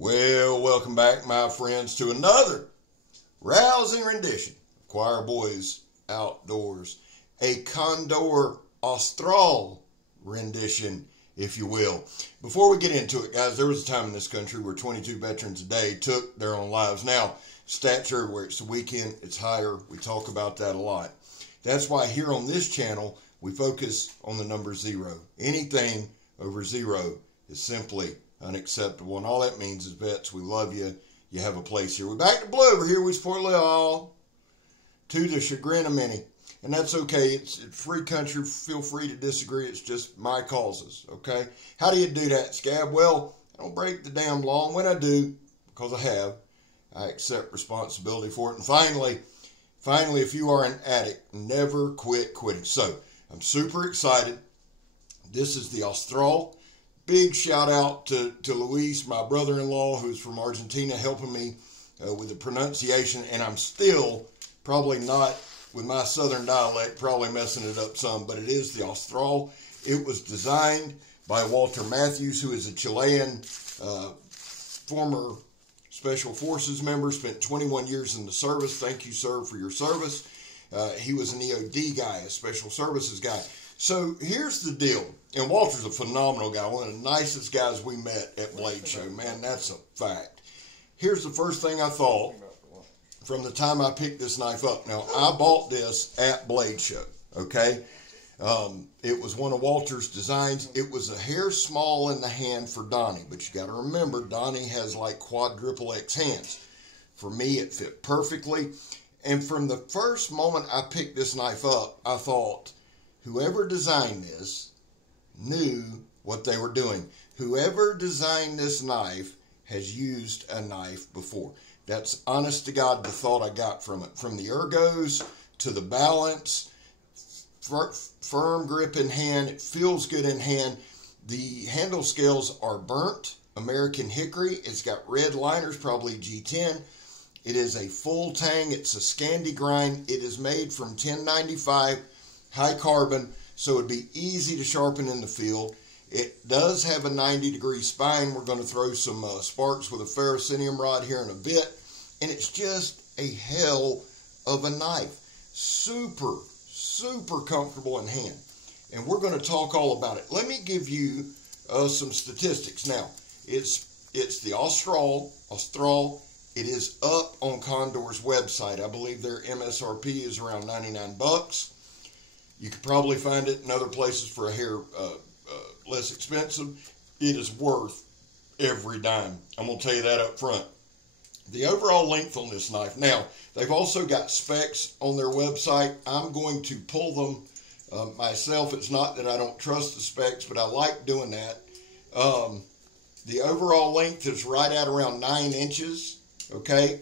Well, welcome back, my friends, to another rousing rendition of Choir Boys Outdoors. A Condor Austral rendition, if you will. Before we get into it, guys, there was a time in this country where 22 veterans a day took their own lives. Now, stats are everywhere. It's the weekend. It's higher. We talk about that a lot. That's why here on this channel, we focus on the number 0. Anything over 0 is simply unacceptable. And all that means is, vets, we love you. You have a place here. We're back to blue over here. We support you all, to the chagrin of many. And that's okay. It's a free country. Feel free to disagree. It's just my causes, okay? How do you do that, Scab? Well, I don't break the damn law. And when I do, because I accept responsibility for it. And finally, if you are an addict, never quit quitting. So, I'm super excited. This is the Austral. Big shout out to Luis, my brother-in-law, who's from Argentina, helping me with the pronunciation. And I'm still probably not, with my southern dialect, probably messing it up some, but it is the Austral. It was designed by Walter Matthews, who is a Chilean former Special Forces member, spent 21 years in the service. Thank you, sir, for your service. He was an EOD guy, a Special Services guy. So here's the deal, and Walter's a phenomenal guy, one of the nicest guys we met at Blade Show. Man, that's a fact. Here's the first thing I thought from the time I picked this knife up. Now, I bought this at Blade Show, okay? It was one of Walter's designs. It was a hair small in the hand for Donnie, but you got to remember, Donnie has like quadruple X hands. For me, it fit perfectly. And from the first moment I picked this knife up, I thought, whoever designed this knew what they were doing. Whoever designed this knife has used a knife before. That's honest to God the thought I got from it. From the ergos to the balance, firm grip in hand, it feels good in hand. The handle scales are burnt American hickory. It's got red liners, probably G10. It is a full tang. It's a Scandi grind. It is made from 1095 high carbon, so it'd be easy to sharpen in the field. It does have a 90-degree spine. We're going to throw some sparks with a ferrocenium rod here in a bit. And it's just a hell of a knife. Super, super comfortable in hand. And we're going to talk all about it. Let me give you some statistics. Now, it's the Austral. It is up on Condor's website. I believe their MSRP is around 99 bucks. You could probably find it in other places for a hair less expensive. It is worth every dime. I'm going to tell you that up front. The overall length on this knife. Now, they've also got specs on their website. I'm going to pull them myself. It's not that I don't trust the specs, but I like doing that. The overall length is right at around 9 inches. Okay.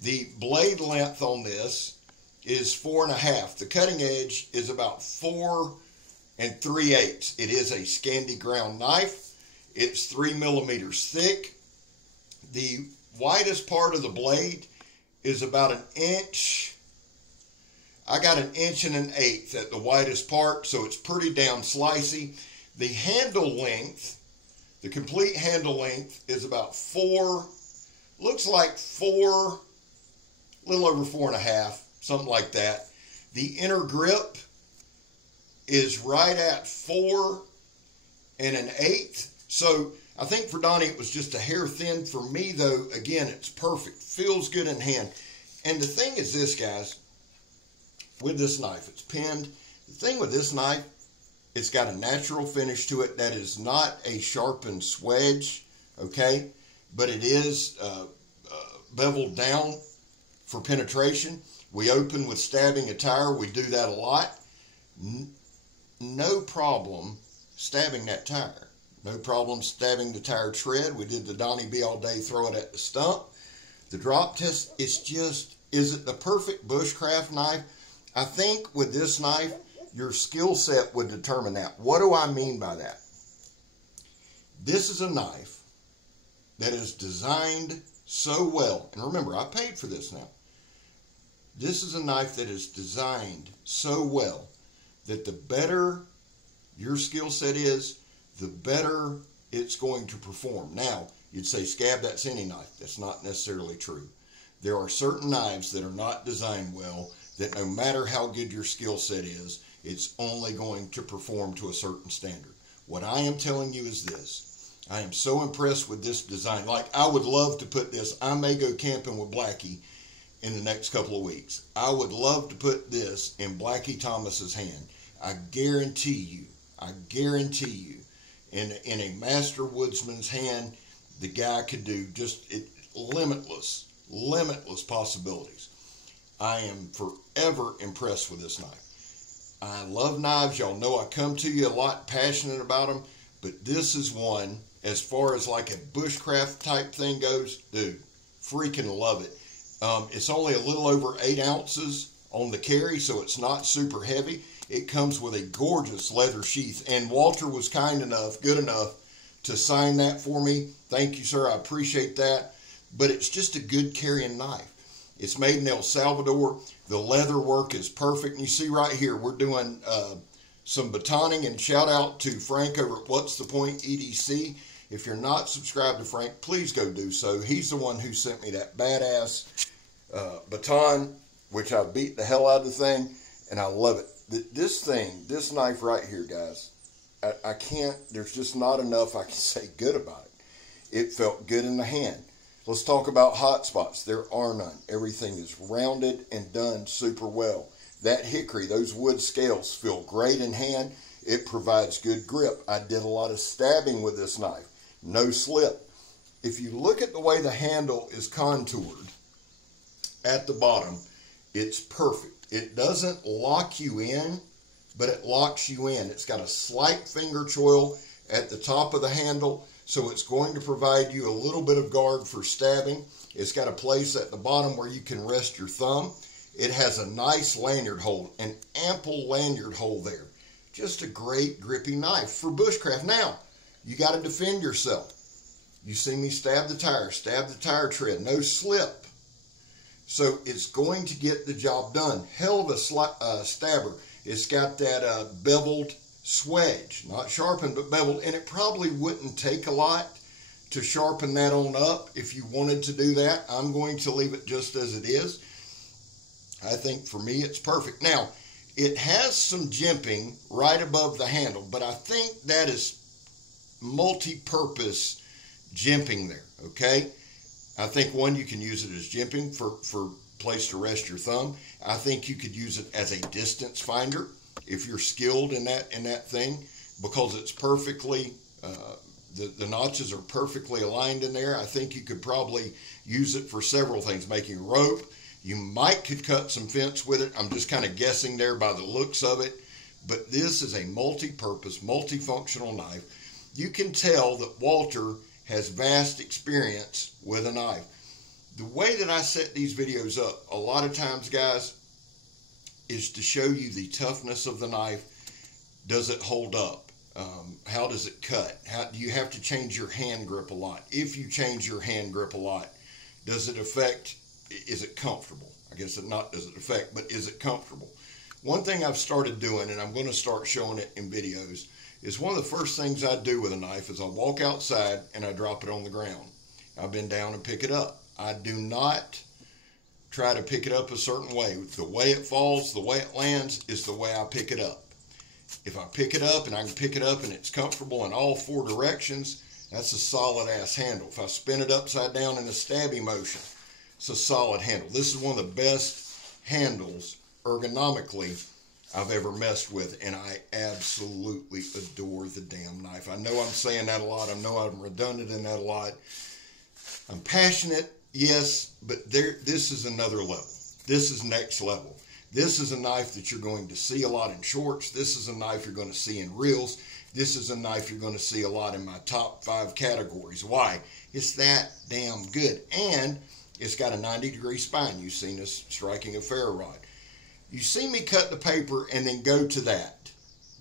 The blade length on this is 4.5. The cutting edge is about 4 3/8. It is a Scandi ground knife. It's 3 millimeters thick. The widest part of the blade is about 1 inch. I got 1 1/8 at the widest part, so it's pretty damn slicey. The handle length, the complete handle length, is about 4, looks like 4, a little over 4.5. Something like that. The inner grip is right at 4 1/8. So I think for Donnie it was just a hair thin. For me though, again, it's perfect. Feels good in hand. And the thing is this, guys, with this knife, it's pinned. The thing with this knife, it's got a natural finish to it that is not a sharpened swedge, okay? But it is beveled down for penetration. We open with stabbing a tire. We do that a lot. No problem stabbing that tire. No problem stabbing the tire tread. We did the Donnie B all day, throw it at the stump. The drop test, it's just, is it the perfect bushcraft knife? I think with this knife, your skill set would determine that. What do I mean by that? This is a knife that is designed so well. And remember, I paid for this now. This is a knife that is designed so well that the better your skill set is, the better it's going to perform. Now, You'd say, Scab, that's any knife. That's not necessarily true. There are certain knives that are not designed well, that no matter how good your skill set is, it's only going to perform to a certain standard. What I am telling you is this. I am so impressed with this design. Like, I would love to put this, I may go camping with Blackie in the next couple of weeks. I would love to put this in Blackie Thomas's hand. I guarantee you, in a master woodsman's hand, the guy could do just limitless possibilities. I am forever impressed with this knife. I love knives. Y'all know I come to you a lot passionate about them, but this is one, as far as like a bushcraft type thing goes, dude, freaking love it. It's only a little over 8 ounces on the carry, so it's not super heavy. It comes with a gorgeous leather sheath, and Walter was kind enough, good enough, to sign that for me. Thank you, sir. I appreciate that. But it's just a good carrying knife. It's made in El Salvador. The leather work is perfect. And you see right here, we're doing some batoning, and shout out to Frank over at What's the Point EDC. If you're not subscribed to Frank, please go do so. He's the one who sent me that badass baton, which I beat the hell out of the thing, and I love it. This knife right here, guys, I can't, there's just not enough I can say good about it. It felt good in the hand. Let's talk about hot spots. There are none. Everything is rounded and done super well. That hickory, those wood scales feel great in hand. It provides good grip. I did a lot of stabbing with this knife. No slip. If you look at the way the handle is contoured at the bottom, it's perfect. It doesn't lock you in, but it locks you in. It's got a slight finger choil at the top of the handle, so it's going to provide you a little bit of guard for stabbing. It's got a place at the bottom where you can rest your thumb. It has a nice lanyard hold, an ample lanyard hole there. Just a great grippy knife for bushcraft. Now, you got to defend yourself. You see me stab the tire tread, no slip. So it's going to get the job done. Hell of a stabber. It's got that beveled swedge, not sharpened, but beveled, and it probably wouldn't take a lot to sharpen that on up if you wanted to do that. I'm going to leave it just as it is. I think for me it's perfect. Now, it has some jimping right above the handle, but I think that is multi-purpose jimping there, okay? I think, one, you can use it as jimping for place to rest your thumb. I think you could use it as a distance finder if you're skilled in that thing, because it's perfectly, the notches are perfectly aligned in there. I think you could probably use it for several things, making rope. You could cut some fence with it. I'm just kind of guessing there by the looks of it. But this is a multi-purpose, multifunctional knife. You can tell that Walter has vast experience with a knife. The way that I set these videos up, a lot of times, guys, is to show you the toughness of the knife. Does it hold up? How does it cut? How do you have to change your hand grip a lot? If you change your hand grip a lot, does it affect, is it comfortable? I guess it not does it affect, but is it comfortable? One thing I've started doing, and I'm going to start showing it in videos, is one of the first things I do with a knife is I walk outside and I drop it on the ground. I bend down and pick it up. I do not try to pick it up a certain way. The way it falls, the way it lands is the way I pick it up. If I pick it up and I can pick it up and it's comfortable in all 4 directions, that's a solid ass handle. If I spin it upside down in a stabby motion, it's a solid handle. This is one of the best handles ergonomically I've ever messed with, and I absolutely adore the damn knife. I know I'm saying that a lot. I know I'm redundant in that a lot. I'm passionate, yes, but this is another level. This is next level. This is a knife that you're going to see a lot in shorts. This is a knife you're going to see in reels. This is a knife you're going to see a lot in my top 5 categories. Why? It's that damn good. And it's got a 90-degree spine. You've seen us striking a ferro rod. You see me cut the paper and then go to that.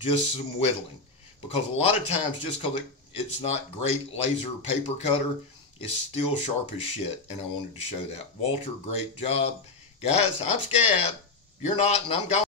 Just some whittling. Because a lot of times, just because it's not great laser paper cutter, it's still sharp as shit. And I wanted to show that. Walter, great job. Guys, I'm Scab. You're not, and I'm gone.